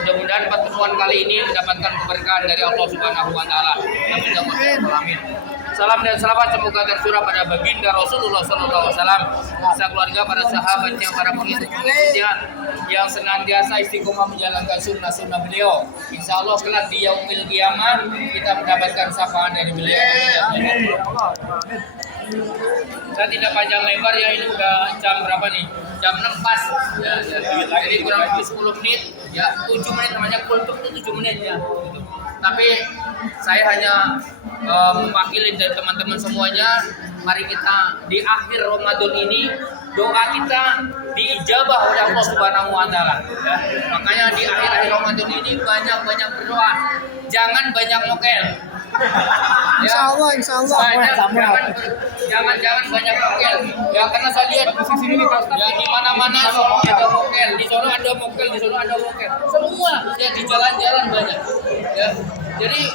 Mudah-mudahan pertemuan kali ini mendapatkan keberkahan dari Allah Subhanahu wa taala. Amin. Salam dan selamat semoga tercurah pada baginda Rasulullah sallallahu alaihi wasallam, beserta keluarga, para sahabatnya, para pengikut-pengikutnya yang senantiasa istiqomah menjalankan sunnah-sunnah beliau. Insya Allah kelak di yaumil qiyamah kita mendapatkan syafaat dari beliau. Saya tidak panjang lebar ya, ini udah jam berapa nih? Jam 6 pas. Jadi kurang lebih 10 menit. Ya, 7 menit namanya kultum itu 7 menit ya. Tapi saya hanya mewakili dari teman-teman semuanya. Mari kita di akhir Ramadan ini doa kita diijabah oleh Allah Subhanahu wa taala. Ya. Makanya di akhir Ramadan ini banyak-banyak berdoa. Jangan banyak mokel. Insya Allah. Jangan banyak mokel. Ya, karena saya lihat ya di mana-mana semua ada mokel. Di sana ada mokel, di sana ada mokel. Semua ya di jalan-jalan banyak. Ya. Jadi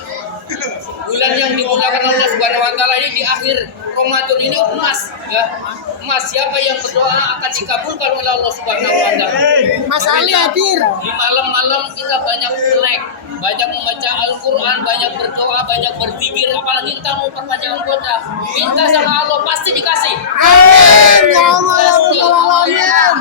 bulan yang dimuliakan Allah Subhanahu wa taala ini di akhir Ramadan ini emas ya. Emas, siapa yang berdoa akan dikabulkan oleh Allah Subhanahu wa taala. Mas Ali hadir. Di malam-malam kita banyak melek, banyak membaca Al-Qur'an, banyak berdoa, banyak berzikir, apalagi kita mau perpanjang anggota. Minta sama Allah pasti dikasih. Amin ya Allah ya Rabbal alamin.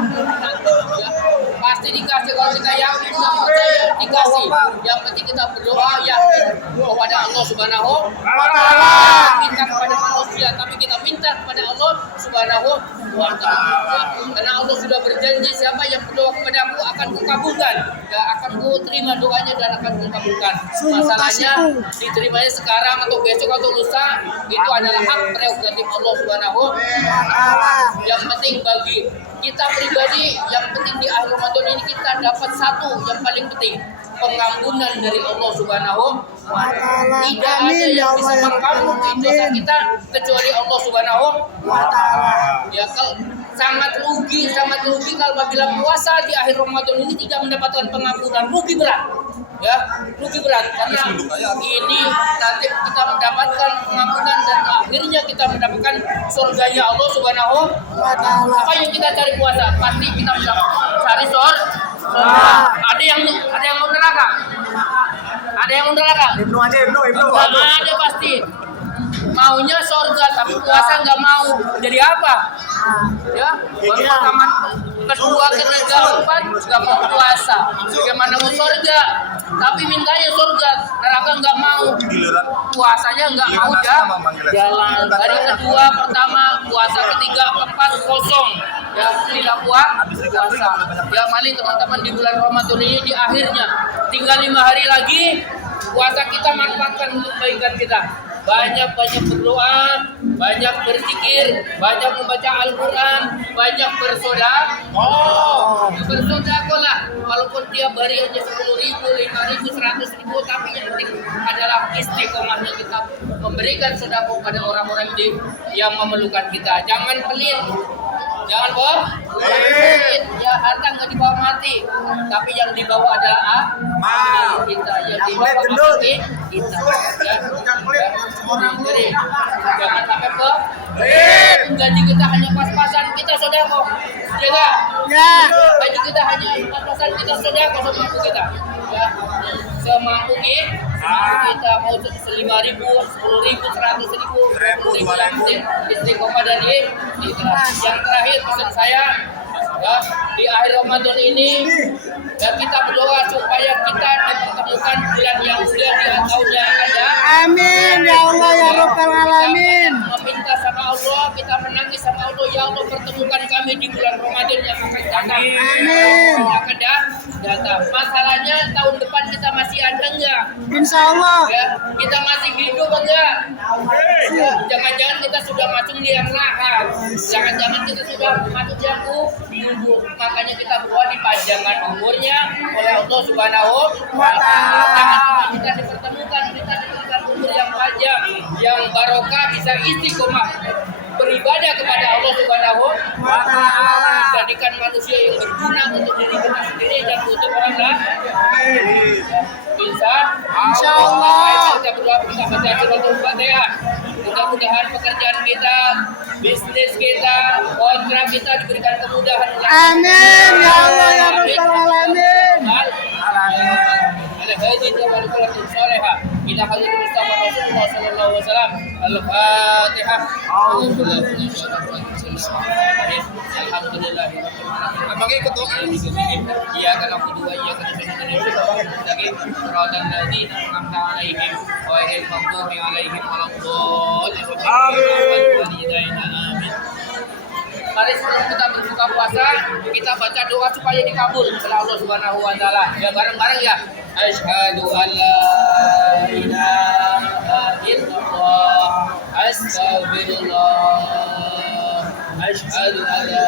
Pasti dikasih kalau kita yakin, kita percaya dikasih. Yang penting kita berdoa yakin kepada Allah Subhanahu wa taala. Minta kepada manusia, tapi kita minta kepada Allah Subhanahu wa taala. Karena Allah sudah berjanji, siapa yang berdoa kepada aku akan kukabulkan. Ya, akan ku terima doanya dan akan kukabulkan. Masalahnya diterimanya sekarang atau besok atau lusa itu adalah hak prerogatif Allah Subhanahu wa taala. Yang penting bagi kita pribadi, yang penting di akhir Ramadan ini kita dapat satu yang paling penting, pengampunan dari Allah Subhanahu wa taala. Tidak ada yang bisa mengampuni dosa kita kecuali Allah Subhanahu wa taala. Ya, kalau sangat rugi kalau apabila puasa di akhir Ramadan ini tidak mendapatkan pengampunan, rugi berat. Ya, rugi berat karena ini nanti kita mendapatkan pengampunan dan akhirnya kita mendapatkan surganya Allah Subhanahu wa taala. Apa yang kita cari puasa? Pasti kita cari surga. Ada yang mau neraka? Ada yang mau neraka? Ibnu aja, Ibnu. Ada pasti. Maunya surga tapi puasa nggak mau. Jadi apa? Ya, baru pertama, kedua, ketiga, keempat nggak mau puasa. Bagaimana mau surga? Tapi mintanya surga, neraka nggak mau. Puasanya nggak mau jalan. Hari kedua, pertama puasa, ketiga, keempat kosong. Ya, tidak puasa. Ya, mari teman-teman di bulan Ramadan ini di akhirnya tinggal 5 hari lagi puasa kita manfaatkan untuk kebaikan kita. Banyak berdoa, banyak berzikir, banyak membaca Al-Quran, banyak bersedekah. Bersedekahlah, walaupun tiap hari hanya 10.000, 5.000, 100.000, tapi yang penting adalah istiqomahnya kita memberikan sedekah pada orang-orang yang memerlukan kita. Jangan pelit. Jangan pelit. Ya, harta nggak dibawa mati, tapi yang dibawa adalah kita. Yang dibawa mati kita. Ya. Jadi jangan sampai pelit. Gaji kita hanya pas-pasan, kita sedekah. Ya. Gaji kita hanya pas-pasan, kita sedekah semampu kita. Ya. Semampu kita mau 5.000, 10.000, 100.000, 20.000 istiqomah dan ikhlas. Yang terakhir pesan saya ya, di akhir Ramadan ini ya, kita berdoa supaya kita dipertemukan bulan yang mulia di tahun yang akan datang. Amin ya Allah ya Rabbal alamin. Kita meminta sama Allah, kita menangis sama Allah, ya Allah pertemukan kami di bulan Ramadan yang akan datang. Amin. Yang akan datang. Masalahnya tahun depan kita masih ada enggak? Insya Allah. Ya, kita masih hidup enggak? Ya, jangan-jangan kita sudah masuk di yang lahir. Jangan-jangan kita sudah masuk yang kubur. Makanya kita berdoa dipanjangkan umurnya oleh Allah Subhanahu wa taala. Jangan kita dipertemukan, kita diberikan umur yang panjang, yang barokah, bisa istiqomah beribadah kepada Allah Subhanahu wa taala. Jadikan manusia yang berguna untuk diri kita sendiri dan untuk orang lain. Insya Allah. Kita berdoa, kita baca suratul Fatihah. Mudah-mudahan pekerjaan kita, bisnis kita, kontrak kita diberikan kemudahan. Amin ya Allah ya Rabbal alamin. sunnatun shalihah ila hadratil Mustafa Rasulullah sallallahu alaihi wasallam. Al-Fatihah. Alhamdulillah. Apakah ikut doa ini? Iya, kalau kedua iya kan lagi rodan tadi namta alaihim wa il maghdubi alaihim waladdallin. Amin. Mari sebelum kita berbuka puasa, kita baca doa supaya dikabul oleh Allah Subhanahu wa taala. Ya bareng-bareng ya. Asyhadu an la ilaha illallah. Astaghfirullah. Asyhadu an la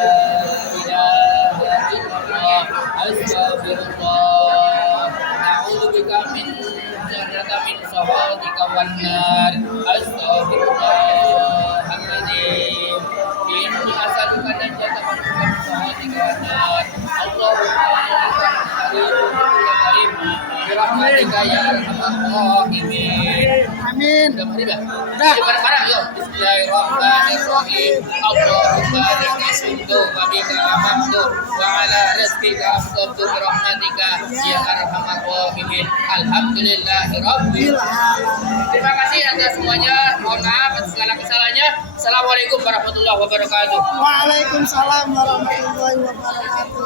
ilaha illallah. Astaghfirullah. Na'udzubika min syarri min sakhatika wan nar. Astaghfirullahaladzim. Inni as'aluka najata min sakhatika wan nar. Allahumma karim birahmatika ya arhamar rahimin. Amin. Udah mari dah. Bareng-bareng yuk. Bismillahirrahmanirrahim. Allahumma laka sumtu wa bika amantu wa ala rizqika afdaltu bi rahmatika ya arhamar rahimin. Alhamdulillahirabbil alamin. Terima kasih atas semuanya. Mohon maaf atas segala kesalahannya. Assalamualaikum warahmatullahi wabarakatuh. Waalaikumsalam warahmatullahi wabarakatuh.